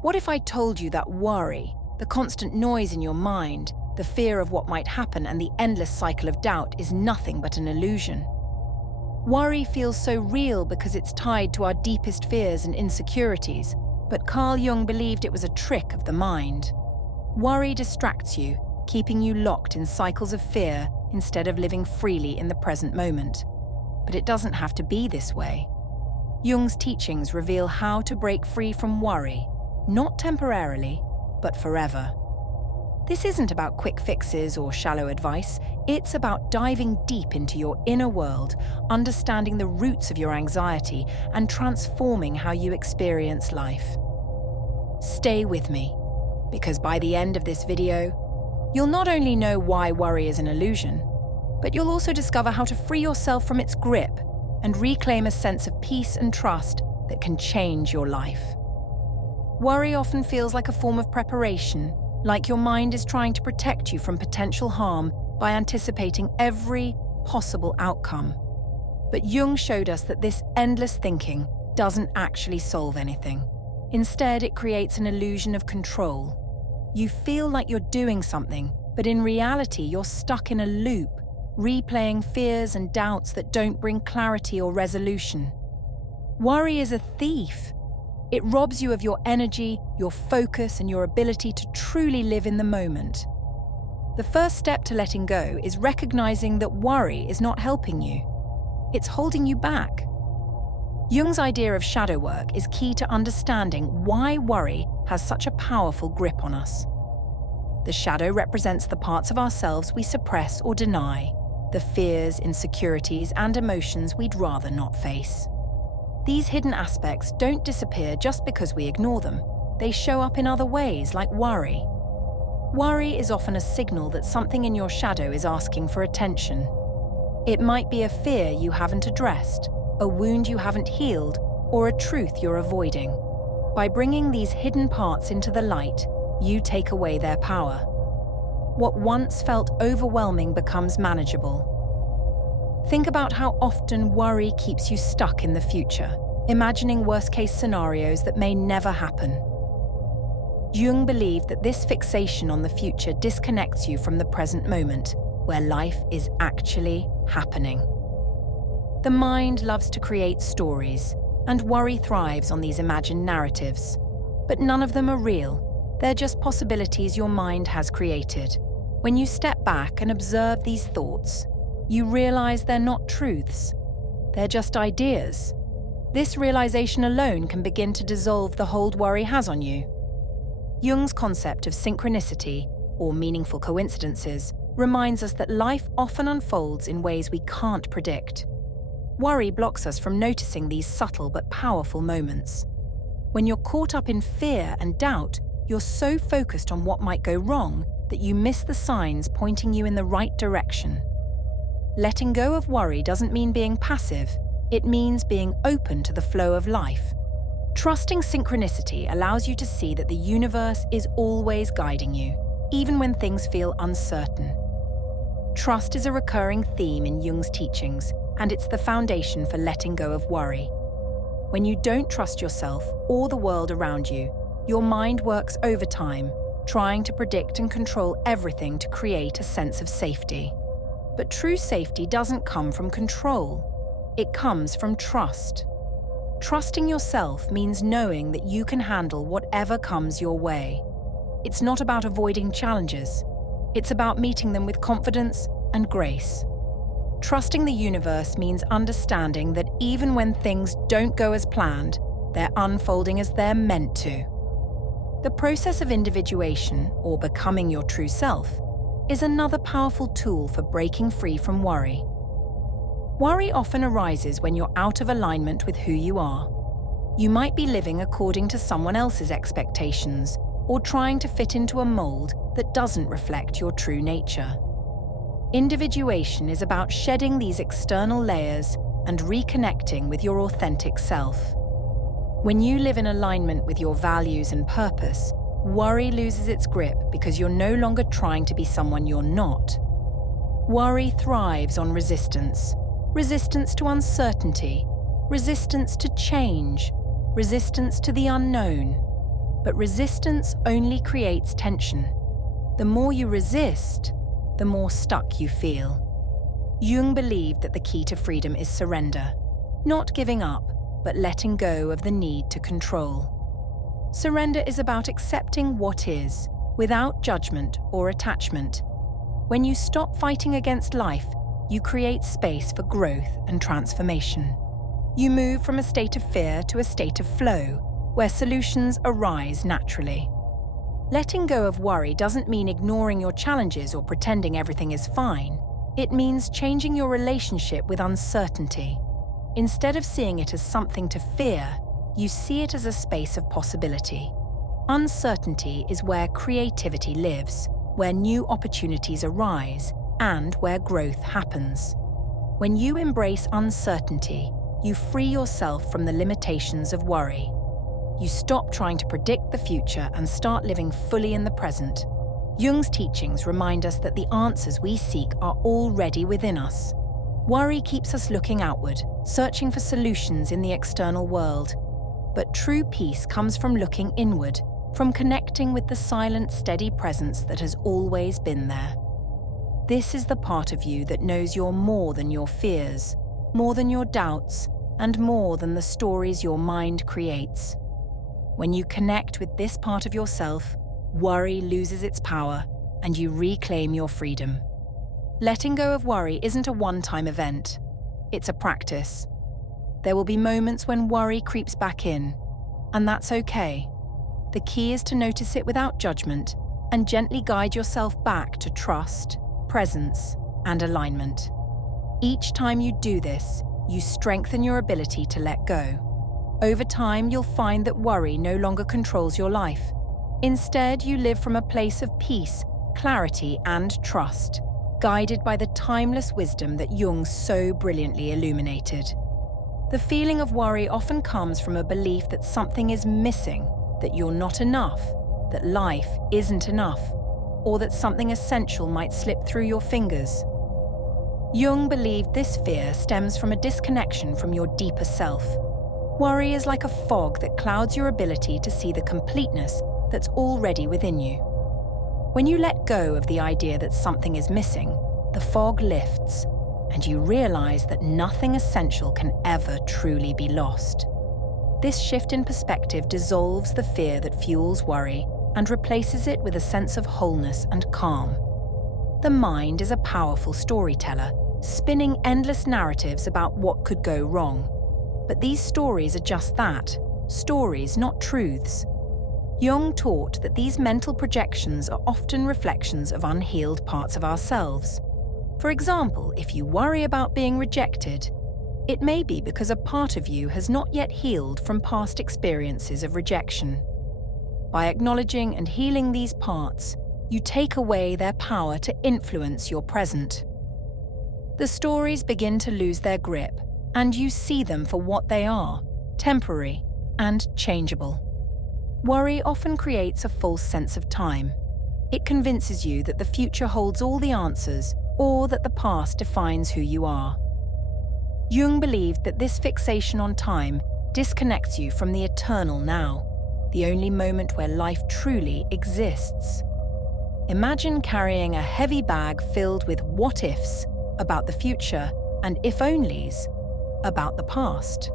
What if I told you that worry, the constant noise in your mind, the fear of what might happen, and the endless cycle of doubt is nothing but an illusion? Worry feels so real because it's tied to our deepest fears and insecurities, but Carl Jung believed it was a trick of the mind. Worry distracts you, keeping you locked in cycles of fear instead of living freely in the present moment. But it doesn't have to be this way. Jung's teachings reveal how to break free from worry, not temporarily, but forever. This isn't about quick fixes or shallow advice. It's about diving deep into your inner world, understanding the roots of your anxiety, and transforming how you experience life. Stay with me, because by the end of this video, you'll not only know why worry is an illusion, but you'll also discover how to free yourself from its grip and reclaim a sense of peace and trust that can change your life. Worry often feels like a form of preparation, like your mind is trying to protect you from potential harm by anticipating every possible outcome. But Jung showed us that this endless thinking doesn't actually solve anything. Instead, it creates an illusion of control. You feel like you're doing something, but in reality, you're stuck in a loop, replaying fears and doubts that don't bring clarity or resolution. Worry is a thief. It robs you of your energy, your focus, and your ability to truly live in the moment. The first step to letting go is recognizing that worry is not helping you. It's holding you back. Jung's idea of shadow work is key to understanding why worry has such a powerful grip on us. The shadow represents the parts of ourselves we suppress or deny, the fears, insecurities, and emotions we'd rather not face. These hidden aspects don't disappear just because we ignore them. They show up in other ways, like worry. Worry is often a signal that something in your shadow is asking for attention. It might be a fear you haven't addressed, a wound you haven't healed, or a truth you're avoiding. By bringing these hidden parts into the light, you take away their power. What once felt overwhelming becomes manageable. Think about how often worry keeps you stuck in the future, imagining worst-case scenarios that may never happen. Jung believed that this fixation on the future disconnects you from the present moment, where life is actually happening. The mind loves to create stories, and worry thrives on these imagined narratives. But none of them are real. They're just possibilities your mind has created. When you step back and observe these thoughts, you realize they're not truths. They're just ideas. This realization alone can begin to dissolve the hold worry has on you. Jung's concept of synchronicity, or meaningful coincidences, reminds us that life often unfolds in ways we can't predict. Worry blocks us from noticing these subtle but powerful moments. When you're caught up in fear and doubt, you're so focused on what might go wrong that you miss the signs pointing you in the right direction. Letting go of worry doesn't mean being passive, it means being open to the flow of life. Trusting synchronicity allows you to see that the universe is always guiding you, even when things feel uncertain. Trust is a recurring theme in Jung's teachings, and it's the foundation for letting go of worry. When you don't trust yourself or the world around you, your mind works overtime, trying to predict and control everything to create a sense of safety. But true safety doesn't come from control. It comes from trust. Trusting yourself means knowing that you can handle whatever comes your way. It's not about avoiding challenges. It's about meeting them with confidence and grace. Trusting the universe means understanding that even when things don't go as planned, they're unfolding as they're meant to. The process of individuation, or becoming your true self, is another powerful tool for breaking free from worry. Worry often arises when you're out of alignment with who you are. You might be living according to someone else's expectations, or trying to fit into a mold that doesn't reflect your true nature. Individuation is about shedding these external layers and reconnecting with your authentic self. When you live in alignment with your values and purpose, worry loses its grip because you're no longer trying to be someone you're not. Worry thrives on resistance. Resistance to uncertainty, resistance to change, resistance to the unknown. But resistance only creates tension. The more you resist, the more stuck you feel. Jung believed that the key to freedom is surrender, not giving up, but letting go of the need to control. Surrender is about accepting what is, without judgment or attachment. When you stop fighting against life, you create space for growth and transformation. You move from a state of fear to a state of flow, where solutions arise naturally. Letting go of worry doesn't mean ignoring your challenges or pretending everything is fine. It means changing your relationship with uncertainty. Instead of seeing it as something to fear, you see it as a space of possibility. Uncertainty is where creativity lives, where new opportunities arise, and where growth happens. When you embrace uncertainty, you free yourself from the limitations of worry. You stop trying to predict the future and start living fully in the present. Jung's teachings remind us that the answers we seek are already within us. Worry keeps us looking outward, searching for solutions in the external world. But true peace comes from looking inward, from connecting with the silent, steady presence that has always been there. This is the part of you that knows you're more than your fears, more than your doubts, and more than the stories your mind creates. When you connect with this part of yourself, worry loses its power, and you reclaim your freedom. Letting go of worry isn't a one-time event. It's a practice. There will be moments when worry creeps back in, and that's okay. The key is to notice it without judgment and gently guide yourself back to trust, presence, and alignment. Each time you do this, you strengthen your ability to let go. Over time, you'll find that worry no longer controls your life. Instead, you live from a place of peace, clarity, and trust, guided by the timeless wisdom that Jung so brilliantly illuminated. The feeling of worry often comes from a belief that something is missing, that you're not enough, that life isn't enough, or that something essential might slip through your fingers. Jung believed this fear stems from a disconnection from your deeper self. Worry is like a fog that clouds your ability to see the completeness that's already within you. When you let go of the idea that something is missing, the fog lifts, and you realize that nothing essential can ever truly be lost. This shift in perspective dissolves the fear that fuels worry and replaces it with a sense of wholeness and calm. The mind is a powerful storyteller, spinning endless narratives about what could go wrong. But these stories are just that, stories, not truths. Jung taught that these mental projections are often reflections of unhealed parts of ourselves. For example, if you worry about being rejected, it may be because a part of you has not yet healed from past experiences of rejection. By acknowledging and healing these parts, you take away their power to influence your present. The stories begin to lose their grip, and you see them for what they are, temporary and changeable. Worry often creates a false sense of time. It convinces you that the future holds all the answers, or that the past defines who you are. Jung believed that this fixation on time disconnects you from the eternal now, the only moment where life truly exists. Imagine carrying a heavy bag filled with what-ifs about the future and if-onlys about the past.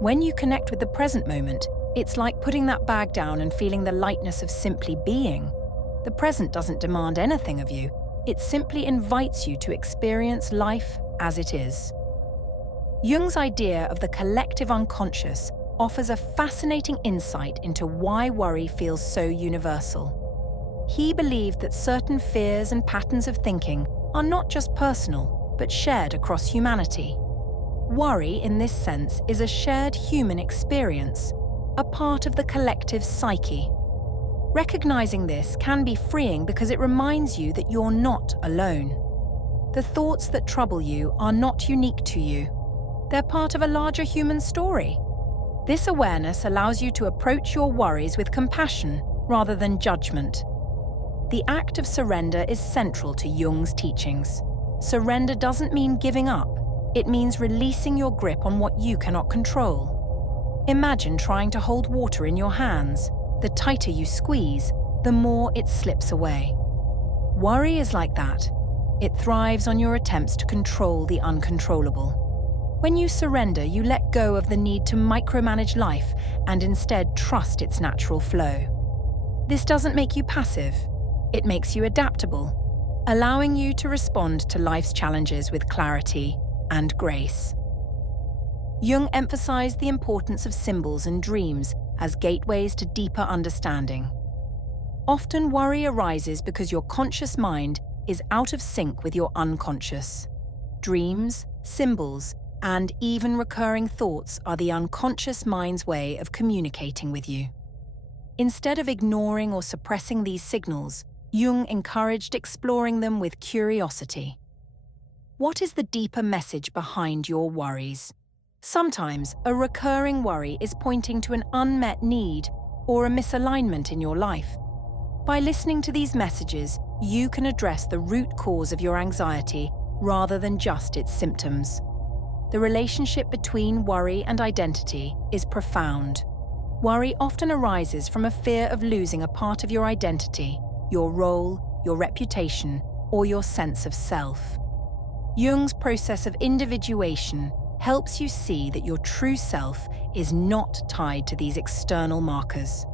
When you connect with the present moment, it's like putting that bag down and feeling the lightness of simply being. The present doesn't demand anything of you. It simply invites you to experience life as it is. Jung's idea of the collective unconscious offers a fascinating insight into why worry feels so universal. He believed that certain fears and patterns of thinking are not just personal, but shared across humanity. Worry, in this sense, is a shared human experience, a part of the collective psyche. Recognizing this can be freeing because it reminds you that you're not alone. The thoughts that trouble you are not unique to you. They're part of a larger human story. This awareness allows you to approach your worries with compassion rather than judgment. The act of surrender is central to Jung's teachings. Surrender doesn't mean giving up. It means releasing your grip on what you cannot control. Imagine trying to hold water in your hands. The tighter you squeeze, the more it slips away. Worry is like that. It thrives on your attempts to control the uncontrollable. When you surrender, you let go of the need to micromanage life and instead trust its natural flow. This doesn't make you passive. It makes you adaptable, allowing you to respond to life's challenges with clarity and grace. Jung emphasized the importance of symbols and dreams as gateways to deeper understanding. Often worry arises because your conscious mind is out of sync with your unconscious. Dreams, symbols, and even recurring thoughts are the unconscious mind's way of communicating with you. Instead of ignoring or suppressing these signals, Jung encouraged exploring them with curiosity. What is the deeper message behind your worries? Sometimes, a recurring worry is pointing to an unmet need or a misalignment in your life. By listening to these messages, you can address the root cause of your anxiety rather than just its symptoms. The relationship between worry and identity is profound. Worry often arises from a fear of losing a part of your identity, your role, your reputation, or your sense of self. Jung's process of individuation helps you see that your true self is not tied to these external markers.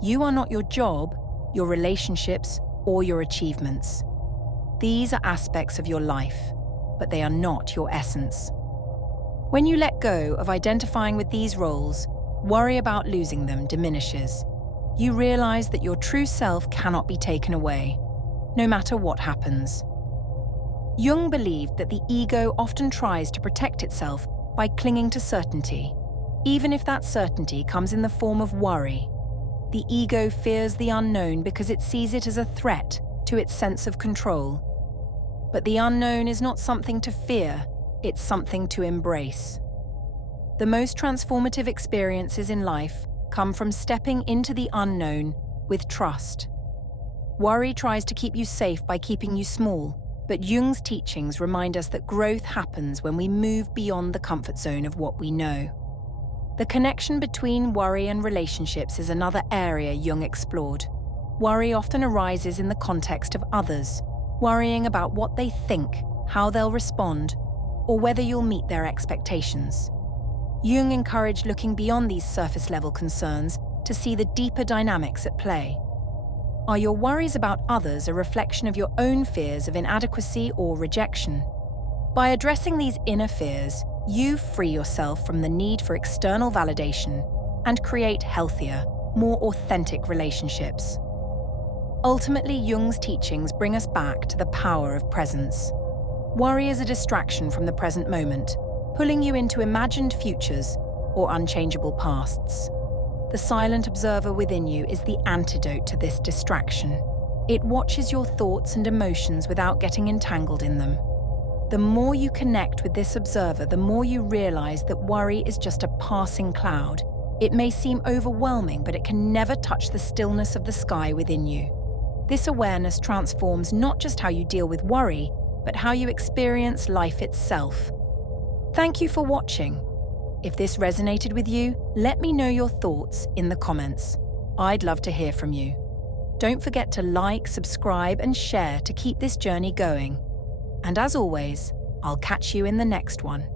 You are not your job, your relationships, or your achievements. These are aspects of your life, but they are not your essence. When you let go of identifying with these roles, worry about losing them diminishes. You realize that your true self cannot be taken away, no matter what happens. Jung believed that the ego often tries to protect itself by clinging to certainty, even if that certainty comes in the form of worry. The ego fears the unknown because it sees it as a threat to its sense of control. But the unknown is not something to fear, it's something to embrace. The most transformative experiences in life come from stepping into the unknown with trust. Worry tries to keep you safe by keeping you small, but Jung's teachings remind us that growth happens when we move beyond the comfort zone of what we know. The connection between worry and relationships is another area Jung explored. Worry often arises in the context of others, worrying about what they think, how they'll respond, or whether you'll meet their expectations. Jung encouraged looking beyond these surface-level concerns to see the deeper dynamics at play. Are your worries about others a reflection of your own fears of inadequacy or rejection? By addressing these inner fears, you free yourself from the need for external validation and create healthier, more authentic relationships. Ultimately, Jung's teachings bring us back to the power of presence. Worry is a distraction from the present moment, pulling you into imagined futures or unchangeable pasts. The silent observer within you is the antidote to this distraction. It watches your thoughts and emotions without getting entangled in them. The more you connect with this observer, the more you realize that worry is just a passing cloud. It may seem overwhelming, but it can never touch the stillness of the sky within you. This awareness transforms not just how you deal with worry, but how you experience life itself. Thank you for watching. If this resonated with you, let me know your thoughts in the comments. I'd love to hear from you. Don't forget to like, subscribe, and share to keep this journey going. And as always, I'll catch you in the next one.